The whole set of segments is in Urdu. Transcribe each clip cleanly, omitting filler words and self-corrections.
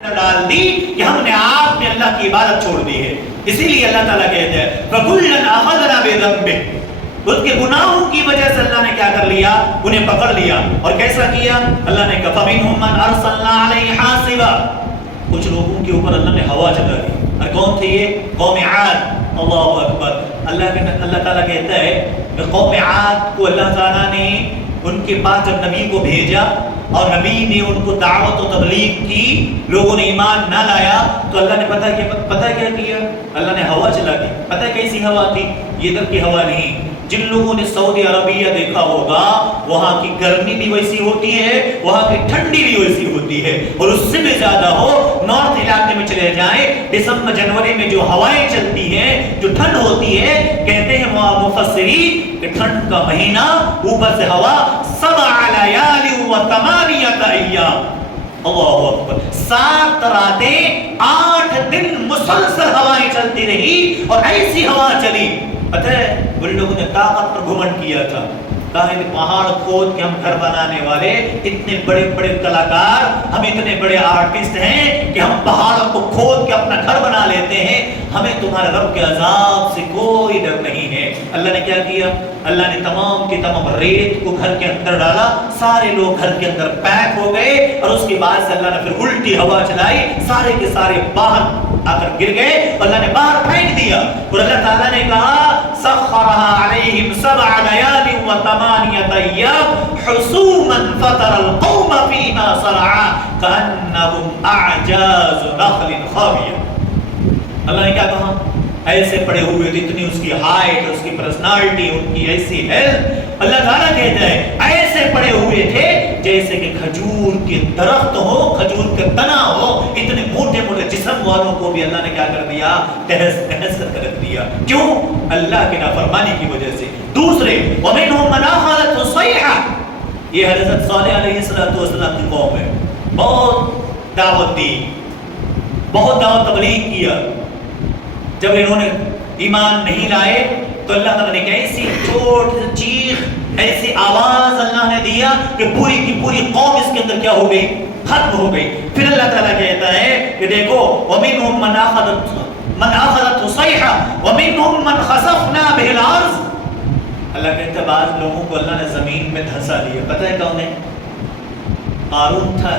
ڈال دی کہ ہم نے آپ نے اللہ کی عبادت چھوڑ دی ہے. اسی لیے اللہ تعالیٰ کہتے ہیں فَكُلًّا أَخَذْنَا بِذَنبِهِ، اس کے گناہوں کی وجہ سے اللہ نے کیا کر لیا؟ انہیں پکڑ لیا. اور کیسا کیا؟ اللہ نے کہا فَمِنْهُمْ مَنْ أَرْسَلْنَا عَلَيْهِ حَاصِبًا، کچھ لوگوں کے اوپر اللہ نے ہوا چلا دی. اور کون تھے یہ؟ قوم عاد. اللہ اکبر. اللہ تعالیٰ کہتا ہے کہ قوم عاد کو اللہ تعالیٰ نے ان کے پاس جب نبی کو بھیجا اور نبی نے ان کو دعوت و تبلیغ کی، لوگوں نے ایمان نہ لایا تو اللہ نے پتہ کیا کیا؟ اللہ نے ہوا چلا دی. پتہ کیسی ہوا تھی؟ یہ ادھر کی ہوا نہیں. جن لوگوں نے سعودی عربیہ دیکھا ہوگا وہاں کی گرمی بھی ویسی ہوتی ہے، وہاں کی ٹھنڈی بھی ویسی ہوتی ہے، اور اس سے بھی زیادہ ہو نارتھ علاقے میں چلے جائیں، دسمبر جنوری میں جو ہوائیں چلتی ہیں، جو ٹھنڈ ہوتی ہے، کہتے ہیں مفسرین کہ ٹھنڈ کا مہینہ اوپر سے ہوا 7 لیال و 8 ایام. اللہ اکبر. 7 راتیں 8 دن مسلسل ہوائیں چلتی رہی، اور ایسی ہوا چلی. پتہ ہے ان لوگوں نے طاقت پر گھمنڈ کیا تھا، کہا کہ پہاڑ کھود کے ہم گھر بنانے والے اتنے بڑے بڑے کلاکار، ہم اتنے بڑے آرٹسٹ ہیں کہ ہم پہاڑوں کو کھود کے اپنا گھر بنا لیتے ہیں، ہمیں تمہارے رب کے عذاب سے کوئی ڈر نہیں ہے. اللہ نے کیا کیا؟ اللہ نے تمام کی تمام ریت کو گھر کے اندر ڈالا، سارے لوگ گھر کے اندر پیک ہو گئے، اور اس کے بعد سے اللہ نے پھر الٹی ہوا چلائی، سارے کے سارے باہر آ کر گر گئے، اللہ نے باہر پھینک دیا. اور اللہ تعالیٰ نے کہا سخرها عليهم 7 ليال و8 أيام حسوما فترى القوم فيها صرعا كأنهم أعجاز نخل خاوية. اللہ نے کیا کہا؟ ایسے پڑے ہوئے تھے، اتنی اس کی ہائٹ، اس کی پرسنالٹی، ان کی ایسی ہیلتھ، اللہ تعالیٰ کہتا ہے ایسے پڑے ہوئے تھے جیسے کہ کھجور کے درخت ہو، کھجور کے تنا ہو. اتنے موٹے موٹے جسم والوں کو بھی اللہ نے کیا کر دیا؟ تہس نہس کر رکھ دیا. کیوں؟ اللہ کی نافرمانی کی وجہ سے. دوسرے وَمِنْهُمْ مَنْ أَخَذَتْهُ الصَّيْحَةُ، یہ حضرت صالح علیہ السلام کی قوم ہے. بہت دعوت دی، بہت دعوت تبلیغ کیا. جب انہوں نے ایمان نہیں لائے تو اللہ تعالیٰ نے ایسی چھوٹ چیخ، ایسی آواز اللہ نے دیا کہ پوری کی پوری قوم اس کے اندر کیا ہو گئی؟ ختم ہو گئی. پھر اللہ تعالیٰ کہتا ہے کہ دیکھو وَمِنْهُمْ مَنْ أَخَذَتْهُ صَيْحَةٌ وَمِنْهُمْ مَنْ خَسَفْنَا بِهِ الْأَرْضَ. اللہ کہتا ہے بعض لوگوں کو اللہ نے زمین میں دھنسا دیا. پتہ ہے کون ہے؟ قارون تھا،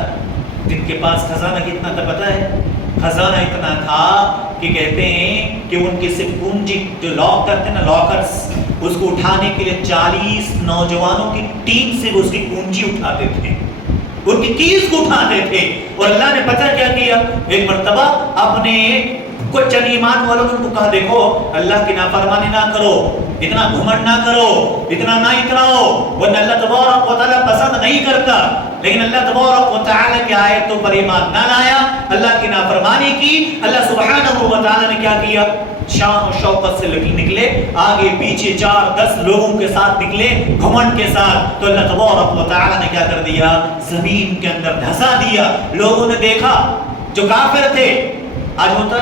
جن کے پاس خزانہ کتنا تھا پتہ ہے؟ خزانہ اتنا تھا کہ کہتے ہیں کہ ان کے صرف کنجی جو لاک کرتے ہیں نا، لاکرز، اس کو اٹھانے کے لیے 40 نوجوانوں کی ٹیم سے وہ اس کی کنجی اٹھاتے تھے، ان کی کیز کو اٹھاتے تھے. اور اللہ نے پتہ کیا کیا؟ ایک مرتبہ اپنے کچھ چند ایمان والوں نے ان کو کہا دیکھو اللہ کی نافرمانی نہ کرو، اتنا گھمنڈ نہ کرو، اتنا نہ اتراؤ، ورنہ اللہ تبارک و تعالیٰ پسند نہیں کرتا. لیکن اللہ تبارک و تعالیٰ کی آیتوں پر ایمان نہ لایا، اللہ کی نافرمانی کی. اللہ سبحانہ و تعالیٰ نے کیا کیا؟ شان و شوقت سے نکلے، آگے پیچھے 4-10 لوگوں کے ساتھ نکلے گھمنڈ کے ساتھ. تو اللہ تبارک و تعالیٰ نے کیا کر دیا؟ زمین کے اندر دھسا دیا. لوگوں نے دیکھا جو کافر تھے. آج ہوتا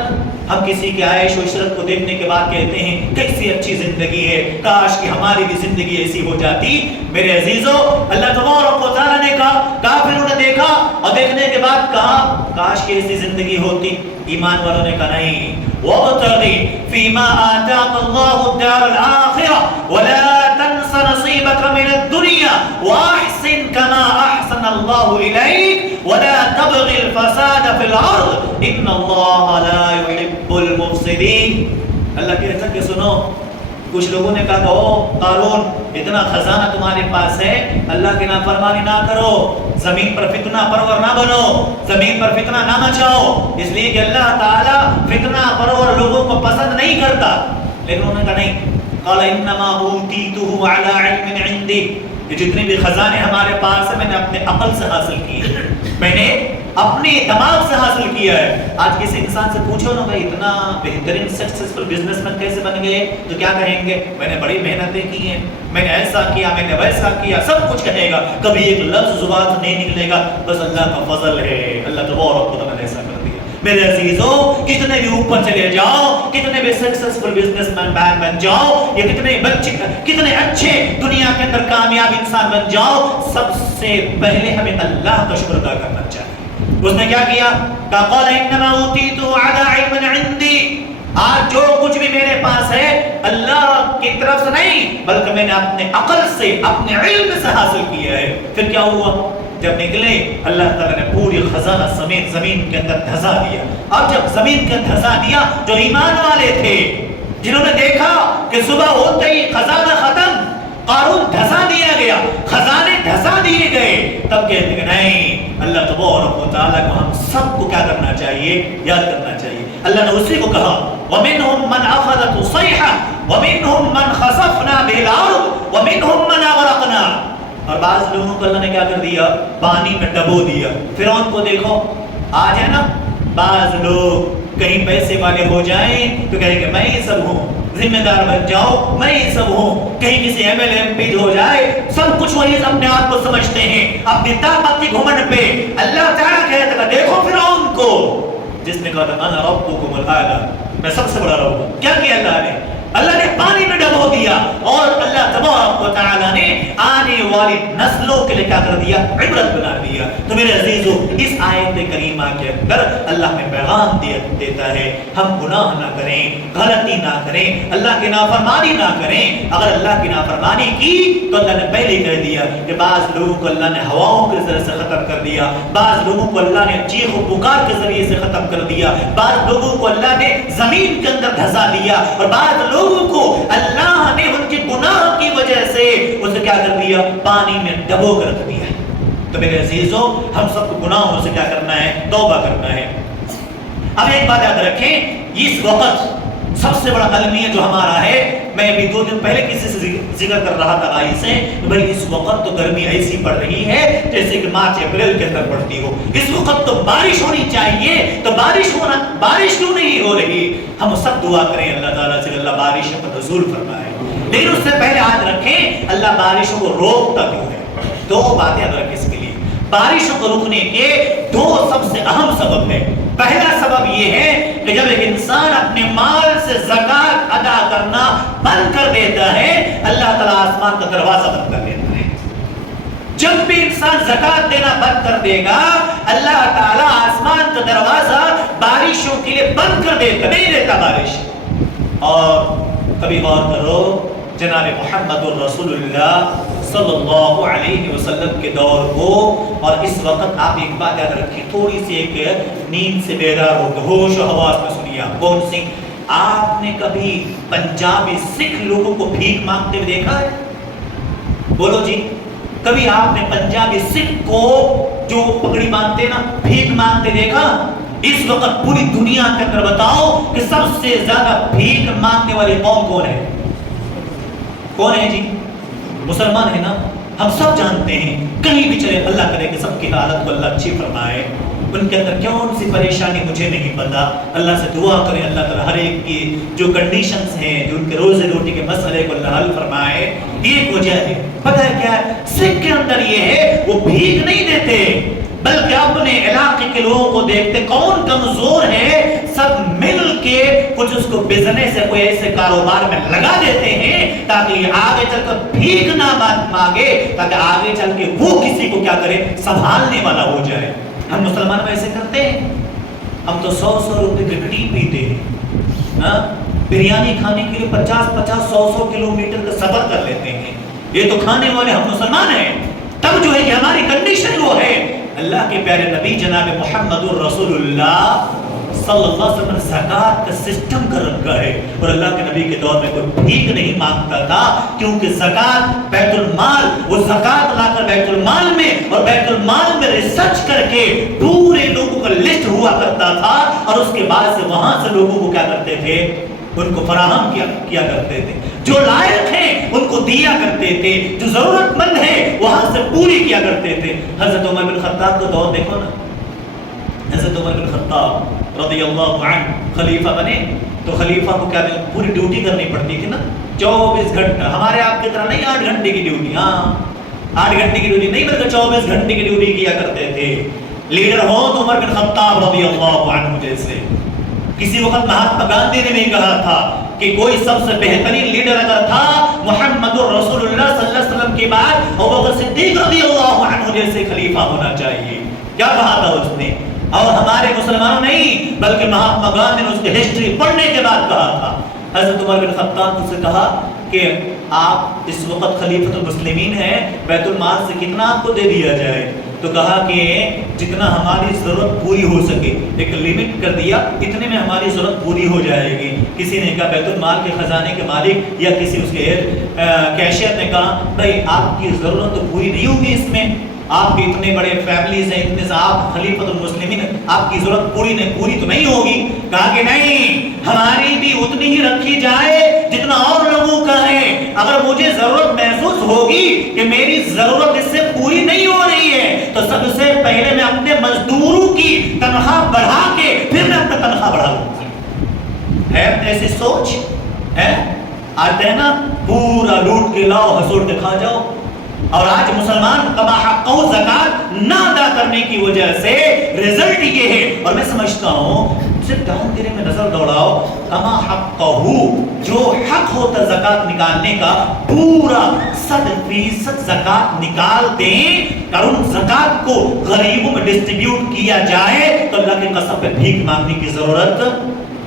ہم کسی کے عیش و عشرت کو دیکھنے کے بعد کہتے ہیں کیسی اچھی زندگی ہے، کاش کہ ہماری بھی زندگی ایسی ہو جاتی. میرے عزیزو، اللہ تبارک و تعالیٰ نے کہا، کافروں نے دیکھا اور دیکھنے کے بعد کہا کاش کہ ایسی زندگی ہوتی. ایمان والوں نے کہا نہیں. وَابْتَغِ فِيمَا آتَاكَ اللَّهُ الدَّارَ الْآخِرَةَ وَلَا تَنْسَ نَصِيبَكَ مِنَ الدُّنْيَا وَأَحْسِنْ كَمَا أَحْسَنَ اللَّهُ إِلَيْكَ وَلَا تَبْغِ الْفَسَادَ فِي الْأَرْضِ إِنَّ اللَّهَ لَا يُحِبُّ الْمُفْسِدِينَ. اللہ کہتا کہ سنو، کچھ لوگوں نے کہا کہ او قارون اتنا خزانہ تمہارے پاس ہے، اللہ کی نافرمانی نہ کرو، زمین پر فتنہ پرور نہ بنو، زمین پر فتنہ نہ مچاؤ، اس لیے کہ اللہ تعالیٰ فتنہ پرور لوگوں کو پسند نہیں کرتا. لیکن انہوں نے کہا نہیں. قال انما اوتیتہ علی علم عندی، یہ جتنے بھی خزانے ہمارے پاس ہیں میں نے اپنے عقل سے حاصل کیے، میں نے اپنے دماغ سے حاصل کیا ہے. آج کسی انسان سے پوچھو نا بھائی اتنا بہترین سکسیسفل بزنس مین کیسے بن گئے، تو کیا کہیں گے؟ میں نے بڑی محنتیں کی ہیں، میں نے ایسا کیا، میں نے ویسا کیا، سب کچھ کہے گا. کبھی ایک لفظ زبان سے نہیں نکلے گا بس اللہ کا فضل ہے، اللہ تبارک و تعالیٰ نے ایسا کر دیا. میرے عزیزوں، کتنے بھی اوپر چلے جاؤ، کتنے بھی سکسیسفل بزنس مین بن جاؤ، یا کتنے اچھے دنیا کے اندر کامیاب انسان بن جاؤ، سب سے پہلے ہمیں اللہ کا شکر ادا کرنا چاہیے. اس نے کیا کیا؟ کہ قال انما اوتیتو علی علم عندی، آج جو کچھ بھی میرے پاس ہے اللہ کی طرف سے نہیں بلکہ میں نے اپنے عقل سے اپنے علم سے حاصل کیا ہے۔ پھر کیا ہوا؟ جب نکلے اللہ تعالیٰ نے پوری خزانہ سمیت زمین کے اندر دھسا دیا۔ اب جب زمین کے اندر دھسا دیا، جو ایمان والے تھے جنہوں نے دیکھا کہ صبح ہوتے ہی خزانہ ختم، قارون دھسا دیا گیا، خزانے دھسا دیے گئے، تب کہتے کہ نہیں، اللہ تبارک و تعالیٰ کو ہم سب کو کیا کرنا چاہیے؟ یاد کرنا چاہیے۔ اللہ نے اسی کو کہا وَمِنْهُمْ مَنْ أَخَذَتْهُ الصَّيْحَةُ وَمِنْهُمْ مَنْ خَسَفْنَا بِهِ الْأَرْضَ وَمِنْهُمْ مَنْ أَغْرَقْنَا، اور بعض لوگوں کو اللہ نے کیا کر دیا؟ پانی میں ڈبو دیا۔ فرعون کو دیکھو، آج ہے نا بعض لوگ کہیں پیسے والے ہو جائیں تو کہیں کہ میں ہی سب ہوں، ذمہ دار بن جاؤ میں ہی سب ہوں، کہیں کسی ایم ایل ایم پی ہو جائے سب کچھ وہی اپنے آپ کو سمجھتے ہیں اپنی طاقت کی گھمنڈ پہ۔ اللہ تعالیٰ کہتا ہے دیکھو فرعون کو جس نے کہا تھا انا ربکم الاعلی، میں سب سے بڑا رب ہوں، کیا کیا اللہ نے؟ اللہ نے پانی میں ڈبو دیا، اور اللہ تبارک و تعالیٰ نے آنے والی نسلوں کے لیے کیا کر دیا؟ عبرت بنا دیا۔ تو میرے عزیزو، اس آیت کریمہ کے اندر اللہ نے پیغام دیتا ہے ہم گناہ نہ کریں، غلطی نہ کریں، اللہ کی نافرمانی نہ کریں۔ اگر اللہ کی نافرمانی کی تو اللہ نے پہلے کہہ دیا کہ بعض لوگوں کو اللہ نے ہواؤں کے ذریعے سے ختم کر دیا، بعض لوگوں کو اللہ نے چیخ و پکار کے ذریعے سے ختم کر دیا، بعض لوگوں کو اللہ نے زمین کے اندر دھسا دیا، اور بعض لوگوں کو اللہ نے ان کے گناہ کی وجہ سے اسے کیا کر دیا؟ پانی میں ڈبو کر رکھ دیا۔ تو میرے عزیزوں، ہم سب کو گناہوں سے کیا کرنا ہے؟ توبہ کرنا ہے۔ اب ایک بات یاد رکھیں، اس وقت سب سے بڑا المیہ جو ہمارا ہے، میں ابھی 2 دن پہلے کسی سے ذکر کر رہا تھا بھائی سے کہ بھائی اس وقت تو گرمی ایسی پڑ رہی ہے جیسے کہ مارچ اپریل کے اندر پڑتی ہو، اس وقت تو بارش ہونی چاہیے، تو بارش کیوں نہیں ہو رہی؟ ہم سب دعا کریں اللہ تعالیٰ سے اللہ بارشوں کو نزول فرمائے، لیکن اس سے پہلے یاد رکھیں اللہ بارشوں کو روکتا کیوں ہے؟ 2 باتیں یاد رکھیں اس کے لیے۔ بارشوں کو روکنے کے 2 سب سے اہم سبب ہیں۔ پہلا سبب یہ ہے کہ جب ایک انسان اپنے مال سے زکوٰۃ ادا کرنا بند کر دیتا ہے، اللہ تعالیٰ آسمان کا دروازہ بند کر دیتا ہے۔ جب بھی انسان زکوٰۃ دینا بند کر دے گا، اللہ تعالیٰ آسمان کا دروازہ بارشوں کے لیے بند کر دیتا، نہیں دیتا بارش۔ اور کبھی غور کرو، جناب محمد الرسول اللہ صلی اللہ علیہ وسلم کے دور کو اور اس وقت آپ ایک بات یاد رکھیں، تھوڑی سی ایک نیند سے بیدار ہو کے ہوش و حواس میں سنیے۔ کون سی؟ آپ نے کبھی پنجابی سکھ لوگوں کو بھیک مانگتے ہوئے دیکھا ہے؟ بولو جی، کبھی آپ نے پنجابی سکھ کو جو پگڑی باندھتے نا بھیک مانگتے دیکھا؟ اس وقت پوری دنیا کے اندر بتاؤ کہ سب سے زیادہ بھیک مانگنے والی قوم کون ہے؟ کون ہے جی؟ مسلمان ہے نا، ہم سب جانتے ہیں، کہیں بھی چلے اللہ کرے کہ سب کی حالت کو اللہ اچھی فرمائے، ان کے اندر کون سی پریشانی مجھے نہیں پتا، اللہ سے دعا کریں اللہ تعالیٰ ہر ایک کی جو کنڈیشنز ہیں، جو ان کے روزی روٹی کے مسئلے کو اللہ حل فرمائے۔ ایک وجہ ہے، پتہ ہے کیا ہے؟ سکھ کے اندر یہ ہے وہ بھیک نہیں دیتے بلکہ اپنے علاقے کے لوگوں کو دیکھتے کون کمزور ہے، سب مل کے کچھ اس کو بزنس سے کوئی ایسے کاروبار میں لگا دیتے ہیں تاکہ یہ آگے چل کر بھیک نہ مانگے، تاکہ آگے چل کے وہ کسی کو کیا کرے؟ سنبھالنے والا ہو جائے۔ ہم مسلمان ویسے کرتے ہیں، ہم تو 100 روپے کی ٹی پیتے ہیں، بریانی کھانے کے لیے 50-100 کلومیٹر کا سفر کر لیتے ہیں، یہ تو کھانے والے ہم مسلمان ہیں۔ تب جو ہے کہ ہماری کنڈیشن وہ ہے، اللہ کے پیارے نبی جناب محمد الرسول اللہ صلی اللہ علیہ وسلم نے زکوٰۃ کا سسٹم کر رکھا ہے، اور اللہ کے نبی کے دور میں کوئی بھیک نہیں مانگتا تھا، کیونکہ زکوٰۃ بیت المال، وہ زکوٰۃ لا کر بیت المال میں اور بیت المال میں ریسرچ کر کے پورے لوگوں کا لسٹ ہوا کرتا تھا، اور اس کے بعد سے وہاں سے لوگوں کو کیا کرتے تھے؟ ان کو فراہم کیا کرتے تھے، جو لائق ہیں ان کو دیا کرتے تھے، جو ضرورت مند ہے وہاں سے پوری کیا کرتے تھے۔ حضرت عمر بن خطاب کا دور دیکھو نا، حضرت عمر بن خطاب رضی اللہ عنہ خلیفہ بنے تو خلیفہ کو کیا پوری ڈیوٹی کرنی پڑتی تھی نا، 24 گھنٹہ، ہمارے آپ کی طرح نہیں 8 گھنٹے کی ڈیوٹی، 8 گھنٹے کی ڈیوٹی نہیں بلکہ 24 گھنٹے کی ڈیوٹی کیا کرتے تھے۔ لیڈر ہو تو عمر بن خطاب رضی اللہ عنہ جیسے، کسی وقت مہاتما گاندھی نے بھی کہا تھا کہ کوئی سب سے بہترین لیڈر اگر تھا محمد الرسول اللہ صلی اللہ علیہ وسلم کے بعد ابوبکر صدیق رضی اللہ عنہ جیسے خلیفہ ہونا چاہیے۔ کیا کہا تھا اس نے؟ اور ہمارے مسلمانوں نہیں بلکہ مہاتما گاندھی نے اس کی ہسٹری پڑھنے کے بعد کہا تھا. حضرت عمر بن خطاب نے کہا کہ آپ اس وقت خلیفۃ المسلمین ہیں, بیت المال سے کتنا آپ کو دے دیا جائے؟ تو کہا کہ جتنا ہماری ضرورت پوری ہو سکے, ایک لیمٹ کر دیا, اتنے میں ہماری ضرورت پوری ہو جائے گی. کسی نے کہا بیت المال کے خزانے کے مالک یا کسی اس کے کیشیئر نے کہا بھائی آپ کی ضرورت تو پوری نہیں ہوگی اس میں, آپ کے اتنے بڑے فیملیز ہیں, اتنے سے آپ خلیفۃ المسلمین, آپ کی ضرورت پوری تو نہیں ہوگی. کہا کہ نہیں, ہماری بھی اتنی ہی رکھی جائے جتنا اور لوگوں کا ہے. اگر مجھے ضرورت محسوس ہوگی کہ میری ضرورت اس سے پوری نہیں ہو رہی ہے تو سب سے پہلے میں اپنے مزدوروں کی تنخواہ بڑھا کے پھر میں اپنا تنخواہ بڑھا لوں گا. ہے ایسی سوچ ہے؟ آج ہے نا پورا لوٹ کے لاؤ, ہسوڑ کے کھا جاؤ. اور آج مسلمان کما حقہ زکات نہ ادا کرنے کی وجہ سے رزلٹ یہ ہے. اور میں سمجھتا ہوں صرف دھیان دینے میں نظر دوڑاؤ, کما حقہ, جو حق ہوتا زکات نکالنے کا پورا 100% زکات نکال دیں اور ان زکات کو غریبوں میں ڈسٹریبیوٹ کیا جائے تو اللہ کے قسم پہ بھیک مانگنے کی ضرورت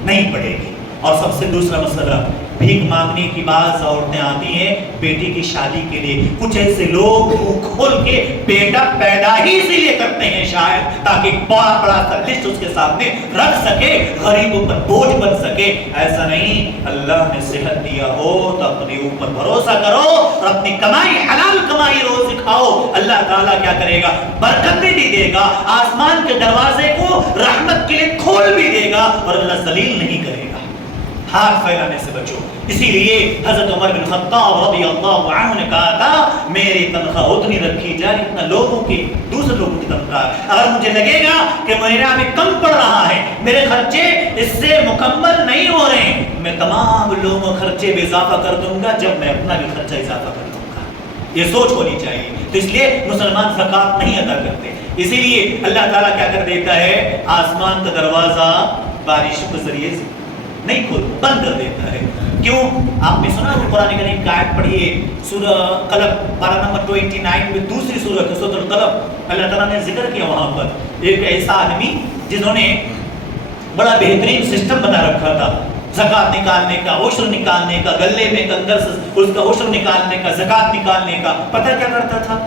نہیں پڑے گی. اور سب سے دوسرا مسئلہ, بھیک مانگنے کی بعض عورتیں آتی ہیں بیٹی کی شادی کے لیے. کچھ ایسے لوگ منہ کھول کے بیٹا پیدا ہی اسی لیے کرتے ہیں شاید تاکہ بڑا بڑا سا لسٹ اس کے سامنے رکھ سکے, غریبوں پر بوجھ بن سکے. ایسا نہیں, اللہ نے صحت دیا ہو تو اپنے اوپر بھروسہ کرو اور اپنی کمائی, حلال کمائی روز کھاؤ. اللہ تعالیٰ کیا کرے گا؟ برکت بھی دے گا, آسمان کے دروازے کو رحمت کے لیے کھول بھی دے گا اور اللہ ذلیل نہیں کرے گا. ہاتھ پھیلانے سے بچو. اسی لیے حضرت عمر بن خطاب رضی اللہ عنہ نے کہا تھا میری تنخواہ اتنی رکھی جائے جتنا لوگوں کی, دوسرے لوگوں کی تنخواہ. اگر مجھے لگے گا کہ میرا بھی کم پڑ رہا ہے, میرے خرچے اس سے مکمل نہیں ہو رہے ہیں, میں تمام لوگوں خرچے میں اضافہ کر دوں گا جب میں اپنا بھی خرچہ اضافہ کر دوں گا. یہ سوچ ہونی چاہیے. تو اس لیے مسلمان زکات نہیں ادا کرتے. اسی لیے اللہ تعالیٰ کیا کر دیتا ہے, آسمان کا دروازہ بارش کے ذریعے نہیں کھول, بند کر دیتا ہے. کیوں؟ آپ نے سنا وہ قرآن کریم کا آیت پڑھیے سورہ قلب پارہ نمبر 29 میں, دوسری سورہ ہے سورۃ القلب. اللہ تعالیٰ نے ذکر کیا وہاں پر ایک ایسا آدمی جنہوں نے بڑا بہترین سسٹم بنا رکھا تھا زکات نکالنے کا, عشر نکالنے کا, گلے میں اندر سے اس کا عشر نکالنے کا, زکات نکالنے کا. پتہ کیا کرتا تھا؟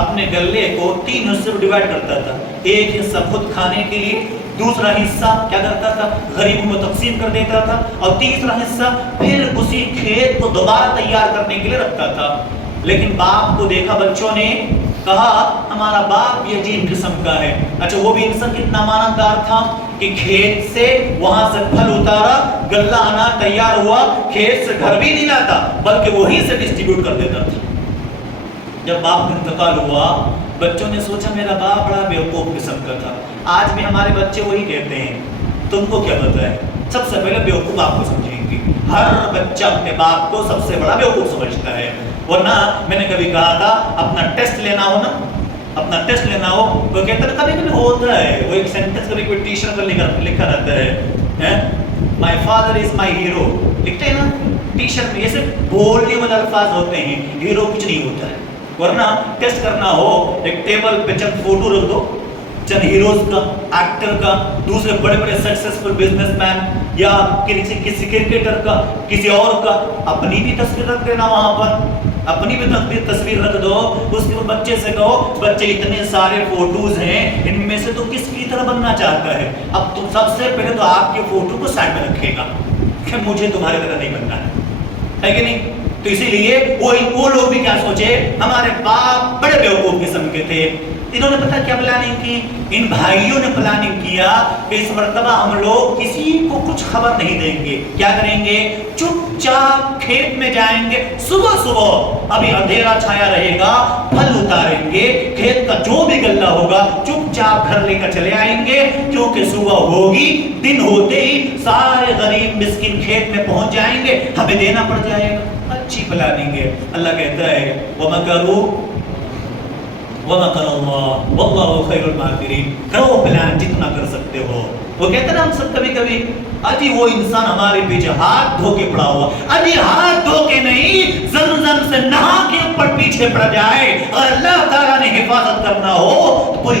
اپنے گلے کو 3 حصے میں ڈیوائیڈ کرتا تھا. ایک حصہ خود کھانے کے لیے, دوسرا حصہ کیا کرتا تھا؟ غریبوں میں تقسیم کر دیتا تھا, اور تیسرا حصہ پھر اسی کھیت کو دوبارہ تیار کرنے کے لیے رکھتا تھا. لیکن باپ کو دیکھا بچوں نے, کہا ہمارا باپ یہ عجیب قسم کا ہے. اچھا وہ بھی انسان کتنا امانتدار تھا کہ کھیت سے وہاں سے پھل اتارا, غلہ اناج تیار ہوا, کھیت سے گھر بھی نہیں لاتا بلکہ وہیں سے ڈسٹریبیوٹ کر دیتا تھا. جب باپ کا انتقال ہوا بچوں نے سوچا میرا باپ بڑا بیوقوف قسم کا تھا. آج بھی ہمارے بچے وہی کہتے ہیں, تم کو کیا پتہ ہے. سب سے پہلے بیوقوف آپ کو سمجھیں گے. ہر بچہ اپنے باپ کو سب سے بڑا بیوقوف سمجھتا ہے. ورنہ میں نے کبھی کہا تھا اپنا ٹیسٹ لینا ہو نا, اپنا ٹیسٹ لینا ہو وہ کہتا ہے کبھی کبھی ہوتا ہے وہ ایک سینٹنس کبھی کوئی ٹی شرٹ پر لکھا رہتا ہے my father is my hero, لکھتے ہیں نا ٹی شرٹ میں. یہ صرف بولنے والے الفاظ ہوتے ہیں, ہیرو کچھ نہیں ہوتا ہے. ورنہ ٹیسٹ کرنا ہو ایک ٹیبل پہ چند فوٹو رکھ دو, چند ہیروز کا, ایکٹر کا, دوسرے بڑے بڑے سکسیسفل بزنس مین یا کسی کرکٹر کا, کسی اور کا, اپنی بھی تصویر رکھ دینا وہاں پر, اپنی بھی تصویر رکھ دو. اس کے بچے سے کہو بچے اتنے سارے فوٹوز ہیں ان میں سے تو کس کی طرح بننا چاہتا ہے. اب تم سب سے پہلے تو آپ کے فوٹو کو سائڈ میں رکھے گا کہ مجھے تمہاری طرح نہیں بننا ہے کہ نہیں. تو اسی لیے وہ لوگ بھی کیا سوچے, ہمارے باپ بڑے بیوقوف قسم کے تھے. انہوں نے پتہ کیا پلاننگ کی, ان بھائیوں نے پلاننگ کیا کہ اس مرتبہ ہم لوگ کسی کو کچھ خبر نہیں دیں گے. کیا کریں گے؟ چپ چاپ کھیت میں جائیں گے, صبح صبح ابھی اندھیرا چھایا رہے گا, پھل اتاریں گے, کھیت کا جو بھی غلہ ہوگا چپ چاپ گھر لے کر چلے آئیں گے, کیونکہ صبح ہوگی, دن ہوتے ہی سارے غریب مسکین کھیت میں پہنچ جائیں گے, ہمیں دینا پڑ جائے گا. اچھی پلاننگ ہے. اللہ کہتا ہے وَمَكَرُوا وَمَكَرَ اللَّهُ وَاللَّهُ خَيْرُ الْمَاكِرِينَ. کرو پلان جتنا کر سکتے ہو. وہ کہتے ہیں نا ہم سب کبھی کبھی اجی وہ انسان ہمارے پیچھے ہاتھ دھو کے پڑا ہوا, اجی ہاتھ دھو کے نہیں زمزم سے نہا کے اوپر پیچھے پڑ جائے, اور اللہ تعالیٰ نے حفاظت کرنا ہو تو پوری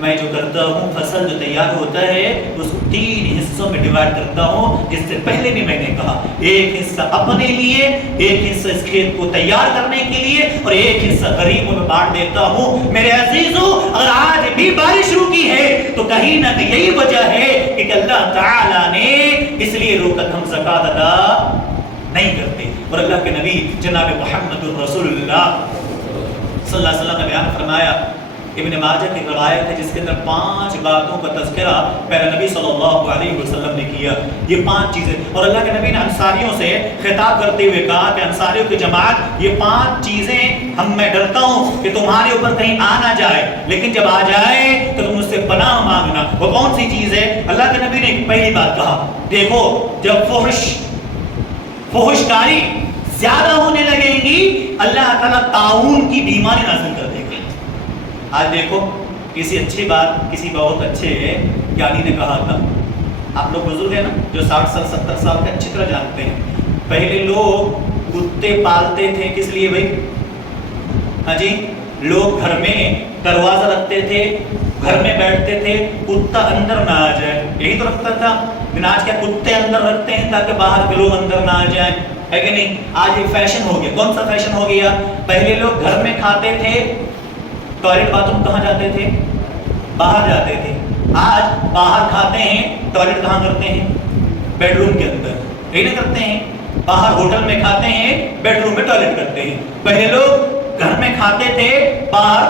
میں جو کرتا ہوں فصل جو تیار ہوتا ہے اس کو 3 حصوں میں ڈیوائڈ کرتا ہوں، جس سے پہلے بھی میں نے کہا ایک حصہ اپنے لیے، ایک حصہ اس کھیت کو تیار کرنے کے لیے، اور ایک حصہ غریبوں میں بانٹ دیتا ہوں۔ میرے عزیزو، اگر آج بھی بارش رکی ہے تو کہیں نہ کہیں یہی وجہ ہے کہ اللہ تعالیٰ نے اس لیے روکا ہم زکوٰۃ ادا نہیں کرتے۔ اور اللہ کے نبی جناب محمد رسول اللہ صلی اللہ علیہ وسلم نے بیان فرمایا، ابن ماجہ کی روایت ہے جس کے اندر 5 باتوں کا تذکرہ پیارے نبی صلی اللہ علیہ وسلم نے کیا۔ یہ 5 چیزیں، اور اللہ کے نبی نے انصاریوں سے خطاب کرتے ہوئے کہا کہ انصاریوں کی جماعت، یہ 5 چیزیں میں ڈرتا ہوں کہ تمہارے اوپر کہیں آ نہ جائے، لیکن جب آ جائے تو تم مجھ سے پناہ مانگنا۔ وہ کون سی چیز ہے؟ اللہ کے نبی نے ایک پہلی بات کہا، دیکھو جب فحش کاری زیادہ ہونے لگیں گی اللہ تعالیٰ طاعون کی بیماری نازل کر دے گا۔ آج دیکھو کسی اچھی بات کسی بہت اچھے گیانی نے کہا تھا، آپ لوگ بزرگ ہیں نا جو 60 سال 70 سال کے اچھی طرح جانتے ہیں، پہلے لوگ کتے پالتے تھے کس لیے بھائی؟ ہاں جی، لوگ گھر میں دروازہ رکھتے تھے، گھر میں بیٹھتے تھے، کتا اندر نہ آ جائے، یہی تو رکھتا تھا۔ لیکن آج کیا کتے اندر رکھتے ہیں تاکہ باہر کے لوگ اندر نہ آ جائیں، ہے کہ نہیں؟ آج یہ فیشن ہو گیا۔ کون سا فیشن ہو گیا؟ پہلے لوگ گھر میں کھاتے تھے، ٹوائلٹ باتھ روم کہاں جاتے تھے؟ باہر جاتے تھے۔ آج باہر کھاتے ہیں، ٹوائلٹ کہاں کرتے ہیں؟ بیڈ روم کے اندر، یہی نہیں کرتے ہیں؟ باہر ہوٹل میں کھاتے ہیں، بیڈ روم میں ٹوائلٹ کرتے ہیں۔ پہلے لوگ گھر میں کھاتے تھے، باہر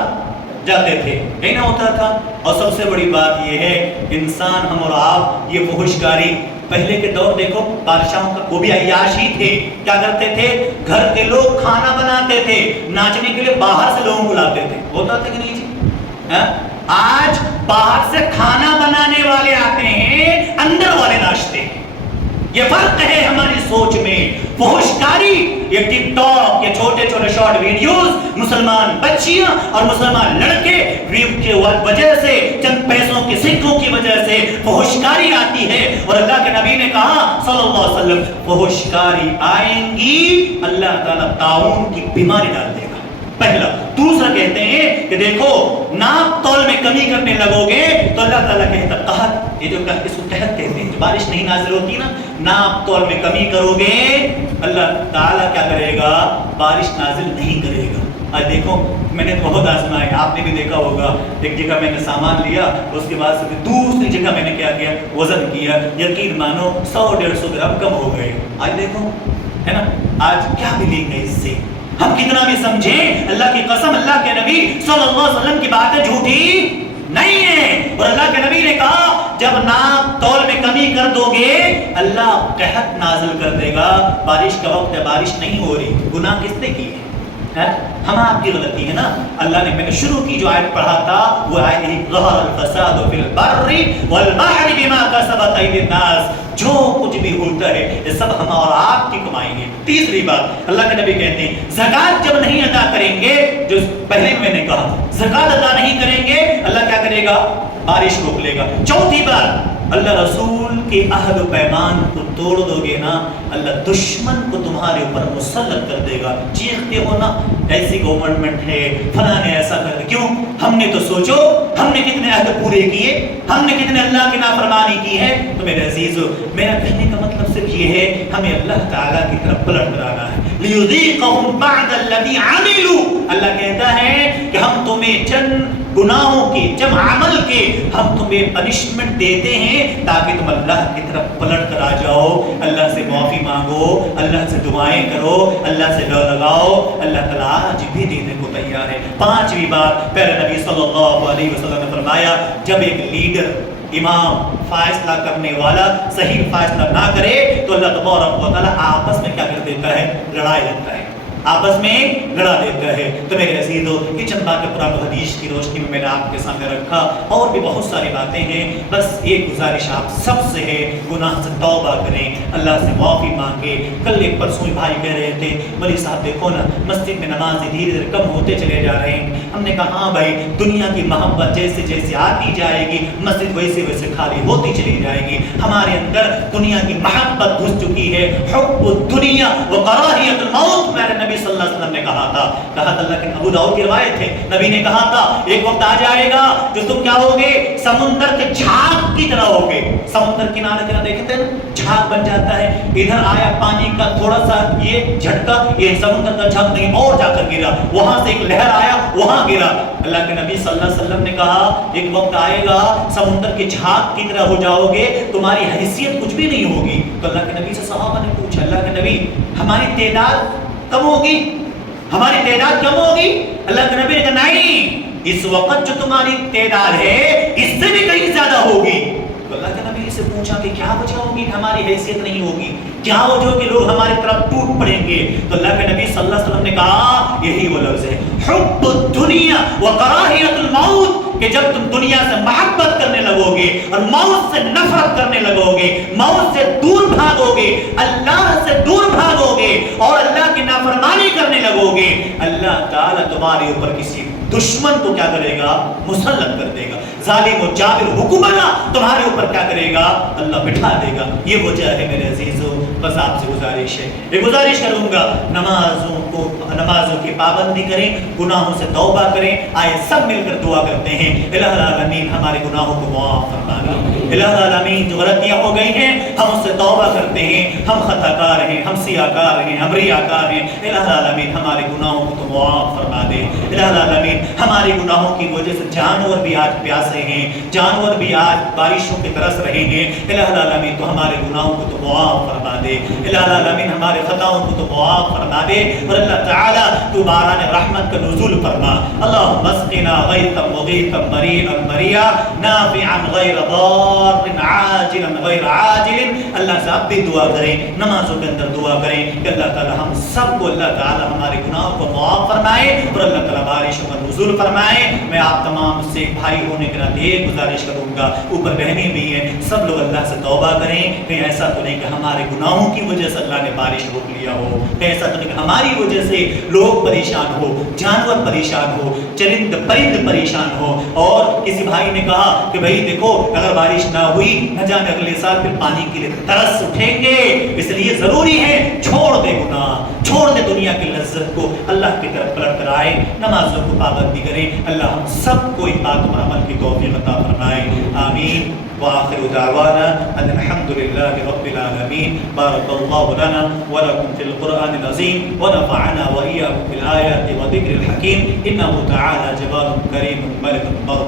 جاتے تھے، یہی نہ ہوتا تھا۔ اور سب سے بڑی بات یہ ہے انسان، ہم اور آپ، یہ فحشکاری پہلے کے دور دیکھو، بادشاہوں کا وہ بھی عیاش ہی تھے، کیا کرتے تھے؟ گھر کے لوگ کھانا بناتے تھے، ناچنے کے لیے باہر سے لوگوں بلاتے تھے، ہوتا تھا کہ نہیں جی؟ آج باہر سے کھانا بنانے والے آتے ہیں، اندر والے ناچتے ہیں۔ یہ فرق ہے ہماری سوچ میں۔ فحشکاری، یہ ٹک ٹاک، یہ چھوٹے چھوٹے شارٹ ویڈیوز، مسلمان بچیاں اور مسلمان لڑکے ریپ کے وجہ سے، چند پیسوں کے سکوں کی وجہ سے فحشکاری آتی ہے۔ اور اللہ کے نبی نے کہا صلی اللہ علیہ وسلم، فحشکاری آئیں گی اللہ تعالیٰ طاعون کی بیماری ڈال دے گا، پہلا۔ دوسرا کہتے ہیں کہ دیکھو ناپ تول میں کمی کرنے لگو گے تو اللہ تعالیٰ کہتا قحط، یہ جو اس کو قحط کہتے ہیں، بارش نہیں نازل ہوتی نا، ناپ تول میں کمی کرو گے اللہ تعالیٰ کیا کرے گا؟ بارش نازل نہیں کرے گا۔ آج دیکھو میں نے بہت آزمایا، آپ نے بھی دیکھا ہوگا، ایک جگہ میں نے سامان لیا، اس کے بعد سے دوسری جگہ میں نے کیا کیا؟ وزن کیا، یقین مانو 100-150 گرام کم ہو گئے۔ آج دیکھو ہے نا، آج کیا ملے گا اس سے؟ ہم کتنا بھی سمجھیں، اللہ کی قسم اللہ کے نبی صلی اللہ علیہ وسلم کی باتیں جھوٹی نہیں ہے۔ اور اللہ کے نبی نے کہا جب ناپ تول میں کمی کر دو گے اللہ قحط نازل کر دے گا۔ بارش کا وقت ہے، بارش نہیں ہو رہی، گناہ کس نے کیے؟ ہم آپ کی غلطی ہے نا۔ اللہ نے، میں نے شروع کی جو آیت پڑھا تھا وہ آیت ہی، ظہر الفساد فی البر والبحر بما کسبت ایدی الناس، جو کچھ بھی ہوتا ہے یہ سب ہم اور آپ کی کمائی ہے۔ تیسری بات اللہ کے نبی کہتے ہیں زکوٰۃ جب نہیں ادا کریں گے، جو پہلے میں نے کہا زکوٰۃ ادا نہیں کریں گے اللہ کیا کرے گا؟ بارش روک لے گا۔ چوتھی بات اللہ رسول کے عہد و پیمان کو توڑ دو گے نا اللہ دشمن کو تمہارے اوپر مسلط کر دے گا۔ چیختے ہو نا ایسی گورنمنٹ ہے، فلاں نے ایسا کر دیا، کیوں؟ ہم نے تو سوچو ہم نے کتنے عہد پورے کیے، ہم نے کتنے اللہ کی نافرمانی کی ہے۔ تو میرے عزیزو، میرا کہنے کا مطلب صرف یہ ہے ہمیں اللہ تعالیٰ کی طرف پلٹ کرانا ہے۔ لِيُذِيقَهُمْ بَعْدَ الَّذِي عَمِلُوا، اللہ کہتا ہے کہ ہم تمہیں چند گناہوں کے، جب عمل کے ہم تمہیں پنشمنٹ دیتے ہیں تاکہ تم اللہ کی طرف پلٹ کر آ جاؤ، اللہ سے معافی مانگو، اللہ سے دعائیں کرو، اللہ سے ڈر لگاؤ۔ اللہ تعالیٰ آج بھی دینے کو تیار ہے۔ پانچویں بات پیارے نبی صلی اللہ علیہ وسلم نے فرمایا جب ایک لیڈر، امام، فیصلہ کرنے والا صحیح فیصلہ نہ کرے تو اللہ تبارک و تعالیٰ آپس میں کیا کر دیتا ہے؟ لڑائی لگتا ہے، آپس میں لڑا دیتا ہے۔ تو میرے عزیزو، یہ چند باتیں قرآن و حدیث کی روشنی میں نے آپ کے سامنے رکھا، اور بھی بہت ساری باتیں ہیں، بس ایک گزارش آپ سب سے ہے، گناہ سے توبہ کریں، اللہ سے معافی مانگے۔ کل ایک پرسوں بھائی کہہ رہے تھے مولوی صاحب دیکھو نا مسجد میں نمازیں دھیرے دھیرے کم ہوتے چلے جا رہے ہیں۔ ہم نے کہا ہاں بھائی، دنیا کی محبت جیسے جیسے آتی جائے گی مسجد ویسے ویسے خالی ہوتی چلی جائے گی۔ ہمارے اندر دنیا کی محبت گھس چکی ہے، حب الدنیا و کراہیت الموت۔ میرے نبی صلی اللہ علیہ وسلم نے کہا تھا اللہ کے ابو داؤد کی روایت ہے، نبی نے کہا تھا ایک وقت آ جائے گا جو تم کیا ہوگے، سمندر کے جھاگ کی طرح ہوگے. سمندر کنارے طرح دیکھتے ہیں جھاگ بن جاتا ہے، ادھر آیا پانی کا تھوڑا سا یہ جھٹکا، یہ سمندر کا جھاگ نہیں اور جا کر گرا، وہاں سے ایک لہر آیا وہاں گرا. اللہ کے نبی صلی اللہ علیہ وسلم نے کہا ایک وقت آئے گا سمندر کے جھاگ کی طرح ہو جاؤ گے، تمہاری حیثیت کچھ بھی نہیں ہوگی. تو اللہ کے نبی سے صحابہ نے پوچھا اللہ کے نبی ہماری تعداد کم ہوگی، ہماری تعداد کم ہوگی؟ اللہ کے نبی نے کہا نہیں، اس وقت جو تمہاری تعداد ہے اس سے بھی کہیں زیادہ ہوگی. تو اللہ کے نبی سے پوچھا کہ کیا وجہ ہوگی کہ ہماری حیثیت نہیں ہوگی، کیا وجہ کہ لوگ ہماری طرف ٹوٹ پڑیں گے؟ تو اللہ کے نبی صلی اللہ علیہ وسلم نے کہا یہی وہ لفظ ہے حب الدنیا وکراہیت الموت، کہ جب تم دنیا سے محبت کرنے لگو گے اور موت سے نفرت کرنے لگو گے، موت سے دور بھاگو گے، اللہ سے دور بھاگو گے اور اللہ کی نافرمانی کرنے لگو گے، اللہ تعالیٰ تمہارے اوپر کسی دشمن کو کیا کرے گا، مسلط کر دے گا، ظالم و جابر حکمراں تمہارے اوپر کیا کرے گا، اللہ بٹھا دے گا. یہ وجہ ہے میرے عزیزو. بس آپ سے گزارش ہے، یہ گزارش کروں گا نمازوں کی پابندی کریں، گناہوں سے توبہ کریں. آئے سب مل کر دعا کرتے ہیں الہ العالمین ہمارے گناہوں کو معاف فرما دے. الہ العالمین جو غلطیاں ہو گئی ہیں ہم اس سے توبہ کرتے ہیں، ہم خطا کار ہیں، ہم سیاہ کار ہیں، ہم ریاء کار ہیں. الہ العالمین ہمارے گناہوں کو تو معاف فرما دے. الہ العالمین ہمارے گناہوں کی وجہ سے جانور بھی آج پیاسے ہیں، جانور بھی آج بارشوں کی ترس رہے ہیں. الہ العالمین تو ہمارے گناہوں کو تو معاف فرما دے. الہ العالمین ہمارے خطاؤں کو تو معاف فرما دے. اور اللہ تعالیٰ تو باران رحمت کا نزول فرما. اللہم اسقنا غیثا مغیثا مریعا مریعا نافعا غیر ضار عاجلا غیر عاجل. اللہ سے آپ بھی دعا کریں، نمازوں کے اندر دعا کریں کہ اللہ تعالیٰ ہم سب کو اللہ تعالیٰ ہمارے گناہوں کو معاف فرمائے اور اللہ تعالیٰ بارشوں کا نزول فرمائے. میں آپ تمام سے بھائی ہونے کے ناطے ایک گزارش کروں گا، اوپر بہنیں بھی ہیں، سب لوگ اللہ سے توبہ کریں. کہیں ایسا تو نہیں کہ ہمارے گناہوں کی وجہ سے اللہ نے بارش روک لیا ہو، کہیں ایسا تو نہیں کہ ہماری وجہ سے لوگ پریشان ہو، جانور پریشان ہو، چرند پرند پریشان ہو. اور کسی بھائی نے کہا کہ بھائی دیکھو اگر بارش نہ ہوئی نہ جانے اگلے سال پھر پانی کے لیے ترس اٹھیں گے، اس لیے ضروری ہے چھوڑ دے گناہ، چھوڑ دے دنیا کی لذت کو، اللہ کی طرف پلٹ کر آئے، نمازوں کو پابندی کریں. اللہ ہم سب کو اطاعت و عمل کی توفیق عطا فرمائے. آمین. وآخر دعوانا أن الحمد لله رب العالمين. بارك الله لنا ولكم في القرآن العظيم ونفعنا وإياكم بالآيات وذكر الحكيم. إنه تعالى جواد كريم ملك بر